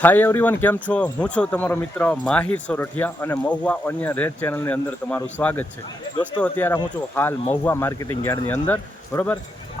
Hi everyone કેમ છો? હું છું તમારો મિત્ર માહિર સોરઠિયા અને મહુવા અન્ય રેડ ચેનલની અંદર તમારું સ્વાગત છે. દોસ્તો, અત્યારે હું છું હાલ મહુવા માર્કેટિંગ યાર્ડની અંદર. બરાબર?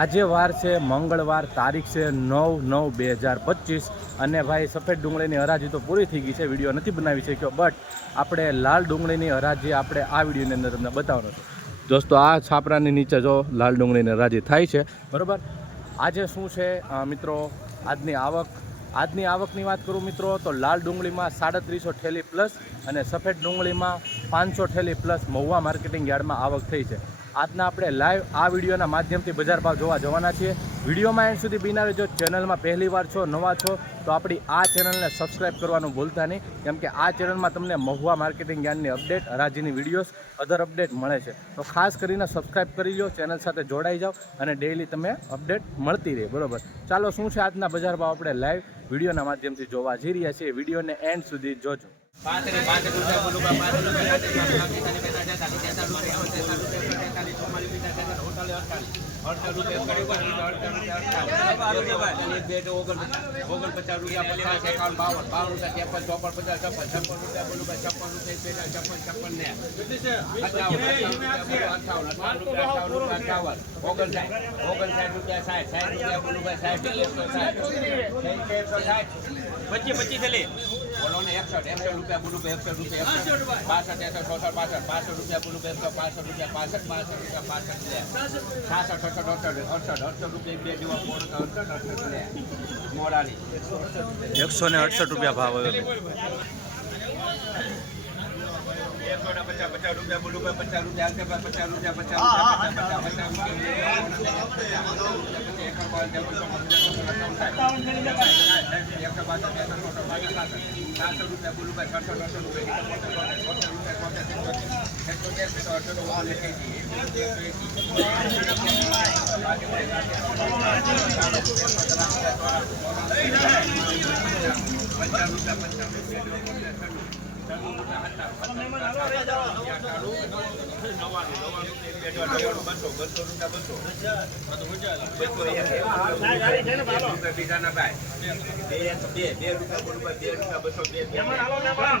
આજે વાર છે, મંગળવાર, તારીખ છે નવ નવ બે હજાર પચીસ. અને ભાઈ, સફેદ ડુંગળીની હરાજી તો પૂરી થઈ ગઈ છે, વીડિયો નથી બનાવી શક્યો, બટ આપણે લાલ ડુંગળીની હરાજી આપણે આ વિડીયોની અંદર તમને બતાવવાનો છે. દોસ્તો, આ છાપરાની નીચે જો લાલ ડુંગળીની હરાજી થાય છે, બરાબર? આજે શું છે મિત્રો? આજની આવક આજની આવકની વાત કરું મિત્રો, તો લાલ ડુંગળીમાં સાડત્રીસો ઠેલી પ્લસ અને સફેદ ડુંગળીમાં પાંચસો ઠેલી પ્લસ મહુવા માર્કેટિંગ યાર્ડમાં આવક થઈ છે. આજના આપણે લાઈવ આ વિડીયોના માધ્યમથી બજાર ભાવ જોવા જવાના છીએ વિડીયોમાં એન્ડ સુધી બિનાવે જો ચેનલમાં પહેલી વાર છો નવા છો તો આપણી આ ચેનલને સબસ્ક્રાઈબ કરવાનું ભૂલતા નહીં કેમ કે આ ચેનલમાં તમને મહુવા માર્કેટિંગ જ્ઞાનની અપડેટ હરાજીની વિડીયોઝ અધર અપડેટ મળે છે તો ખાસ કરીને સબસ્ક્રાઈબ કરી લો ચેનલ સાથે જોડાઈ જાઓ અને ડેઈલી તમે અપડેટ મળતી રહે બરોબર ચાલો શું છે આજના બજાર ભાવ આપણે લાઈવ વિડીયોના માધ્યમથી જોવા જઈ રહ્યા છીએ વિડીયોને એન્ડ સુધી જોજો ઓગણપચાસ રૂપિયા પચાસ બાવન બાવન રૂપિયા ત્રેપન ચોપન પચાસ છપ્પન છપ્પન રૂપિયા બોલું છપ્પન રૂપિયા છપ્પન છપ્પન ને ઓગણસાઠ ઓગણસાઠ રૂપિયા સાઠ સાઠ રૂપિયા બોલું સાઠ પચીસ પચીસ બોલો ને એકસઠ એકસઠ રૂપિયા બોલું એકસઠ રૂપિયા પાસઠ એકસો ચોસઠ પાસઠ પાસઠ રૂપિયા બોલું એકસો પાસઠ રૂપિયા પાસઠ પાસઠ રૂપિયા પાસઠ લે. છાસઠ અડસઠ અડસઠ અડસઠ અડસઠ રૂપિયા બે જેવા પોણ અડસઠ અડસઠ લે. મોડાની એકસો ને અડસઠ રૂપિયા ભાવ આવ્યો ને પચાસ પચાસ રૂપિયા બોલું પચાસ રૂપિયા આગળ પચાસ રૂપિયા પચાસ રૂપિયા પચાસ પચાસ બસો ને રૂપિયા બસો બે રૂપિયા ભાવ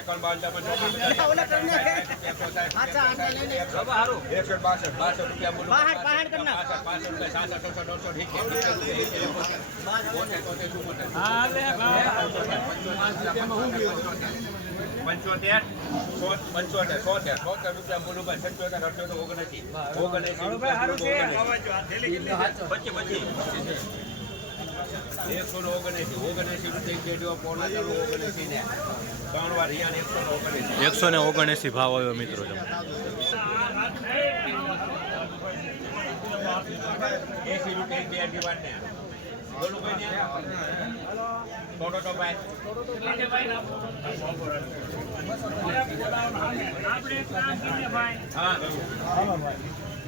ત્રણ વાર રિયાન એકસો ને. ઓગણએંસી એકસો ભાવ આવ્યો રૂપિયા બોલું. ભાઈ ને. થોડો તો ભાઈ. હા પચાસ પચાસ રૂપિયા બોલું ભાઈ. રૂપિયા એકાવન રૂપિયા ચોપન પચાસ. છપ્પન ને ઓગણએસી ઓગણસાઠ ઓગણસાઠ રૂપિયા બોલું ભાઈ ઓગણસાઠ રૂપિયા એટલે સાઠ સાઠ રૂપિયા એકસો એકસઠ રૂપિયા બોલું ભાઈ એકસઠ રૂપિયા બાસઠ ત્રેસઠ ચોસઠ ચોસઠ રૂપિયા બોલું ભાઈ પાસઠ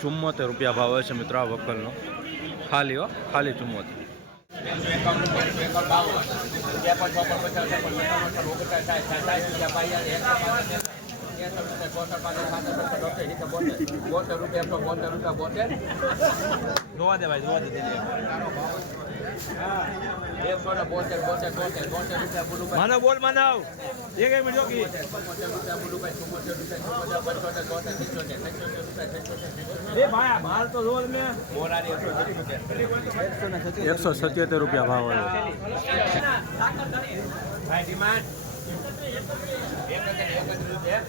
ચુમ્મોતેર રૂપિયા ભાવ હોય છે મિત્રો આ વકલનો ખાલી હો ખાલી ચુમ્મોતેર. જોવા દે ભાઈ જોવા દે. માનવ બોલ માનવ એક એક મિનિટ કે એ ભાઈ માલ તો તમે. મોરારી એકસો સત્યોતેર રૂપિયા ભાવ ભાઈ ડિમાન્ડ ચુમ્માલીસ રૂપિયા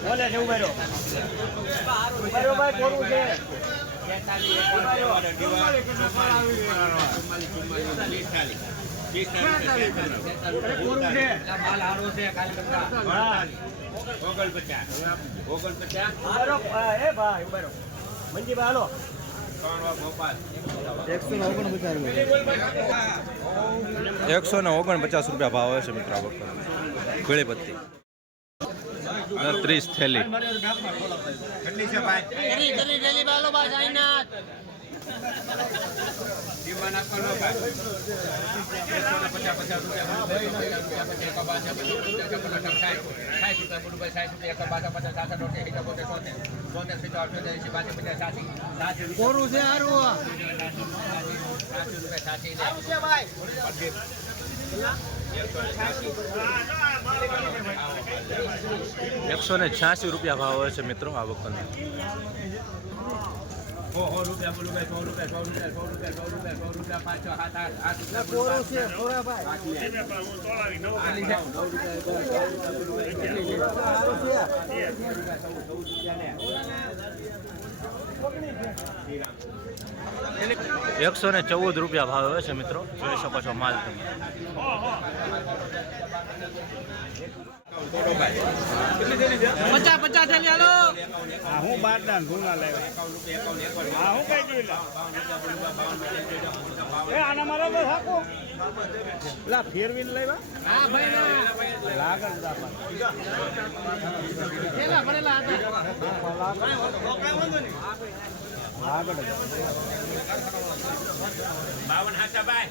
બોલે છે ઉમેરો ઓગણપચાસ ઓગણપચાસ ગોપાલ એકસો ને ઓગણપચાસ રૂપિયા ભાવ હશે મિત્રો આ વખતે. પીળી પત્તી ત્રીસ થેલી. છે કરી છે છે ભાઈ એકસો ને છ્યાસી રૂપિયા ભાવ હશે મિત્રો આ વખતે સો રૂપિયા બોલું ભાઈ સો રૂપિયા સો રૂપિયા સો રૂપિયા સો રૂપિયા સો રૂપિયા પાંચ છ સાત આઠ આઠ રૂપિયા છે થોડા ભાઈ. આલી છે. નવ રૂપિયા હારું છે એકસો ને ચૌદ રૂપિયા ભાવ છે મિત્રો. જોઈ શકો છો માલ તમે. પચાસ પચાસ થેલી હાલો. હું બાર દાન ગુના લેવા. હા હું કઈ જોઈ એ આના મારો થાકો લા ફેરવીને લેવા? હા ભાઈ ના. લાગણ દાપા થેલા ભરેલા હતા. લાગણ બાવન હાચા ભાઈ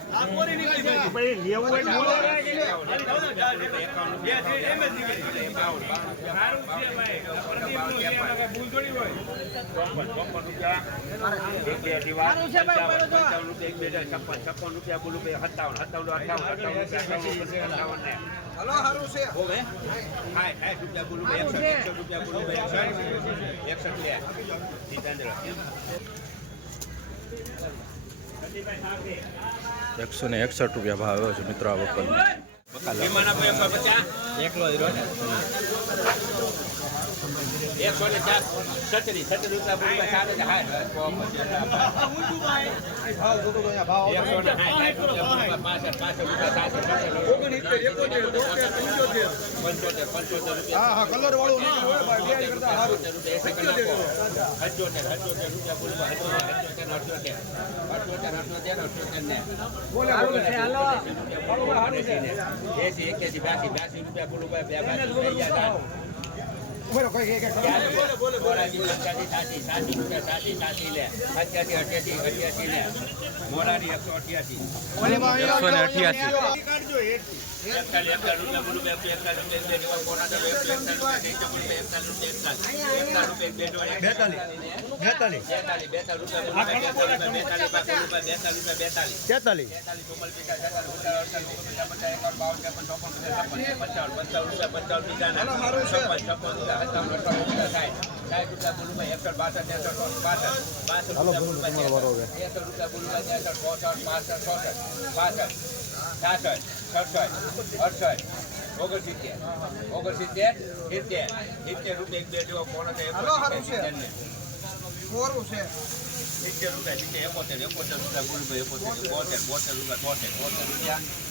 ભાઈ ભાઈ. છપ્પન રૂપિયા બોલું ભાઈ સત્તાવન સત્તાવન અઠાવન અઠાવન હાલો હારું છે હાય હાય રૂપિયા બોલું ભાઈ એકસઠ રૂપિયા બોલું ભાઈ એકસઠ લે જીતેન્દ્ર એકસો ને એકસઠ રૂપિયા ભાવ છે મિત્રો આ વખત એકલો એકસો ને ચાર સત્તરી સત્તરી રૂપિયા એકસો ને હા કલર વાળું એસી એક્યાસી બ્યાસી બ્યાસી રૂપિયા બોલું બે બાસી થઈ ગયા સાચી સાચી રૂપિયા સાચી સાચી લે અઠ્યાસી અઠ્યાસી અઠ્યાસી લે મોરારી એકસો અઠ્યાસી એકસો ને અઠ્યાસી બોલું બોલું બેતાલીસ બેતાલીસ રૂપિયા ચોપન પચાસ છપ્પન પંચાવન પંચાવન રૂપિયા પંચાવન બીજાના છપ્પન છપ્પન રૂપિયા સત્તાવન અઠાવન રૂપિયા સાઠ સાઠ રૂપિયા બોલું ભાઈ એકસઠ બાસઠ ત્રેસઠ બાસઠ બાસઠ રૂપિયા બોલું ભાઈ ત્રેસઠ રૂપિયા બોલું ભાઈ ત્રેસઠ પાસઠ ચોસઠ પાસઠ છાસઠ સડસઠ અડસઠ ઓગણસિત્તેર ઓગણસિત્તેર સિત્તેર સિત્તેર રૂપિયા એક બે જેવો કોણ છે કોરું છે સિત્તેર રૂપિયા સિત્તેર રૂપિયા ભાઈ એકોતેર બોતેર બોતેર રૂપિયા તોતેર બોતેર રૂપિયા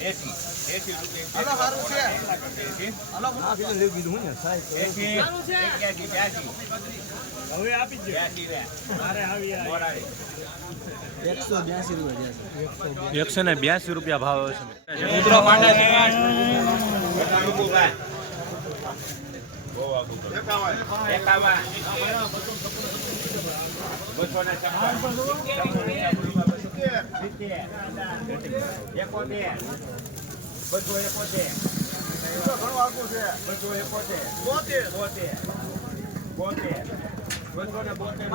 એસી એસી એકસો ને બ્યાસી રૂપિયા ભાવ આવે છે. લોકો ભાઈ એકાવન. બસો ને સિત્તેર એકોતેર બસો એકોતેર બસો એકોતેર બોતેર બોતેર બોતેર બસો ને બોતેર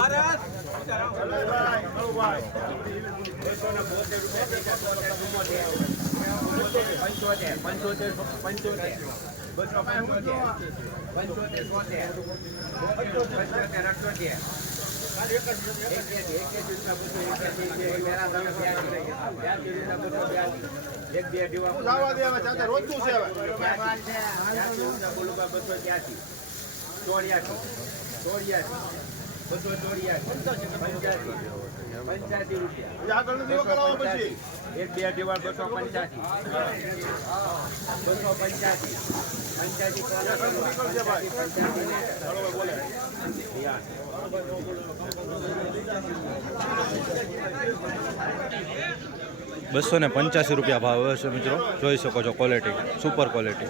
બસો ને બોતેર પંચોતેર પંચોતેર પંચોતેર બસો પંચોતેર પંચોતેર સોતેર પંચોતેર અઠ્યોતેર એક બે દીવા રોજનું છે ચોર્યાસી ચોર્યાસી બસો ચોર્યાસી પંચ્યાસી પંચ્યાસી રૂપિયા. આગળ નથી કરાવવા પછી. એક બે દિવાળ બસો પંચ્યાસી બસો પંચ્યાસી પંચ્યાસી પંચ્યાસી ને. બસો ને પંચ્યાસી રૂપિયા ભાવ છે મિત્રો. જોઈ શકો છો ક્વોલિટી સુપર ક્વોલિટી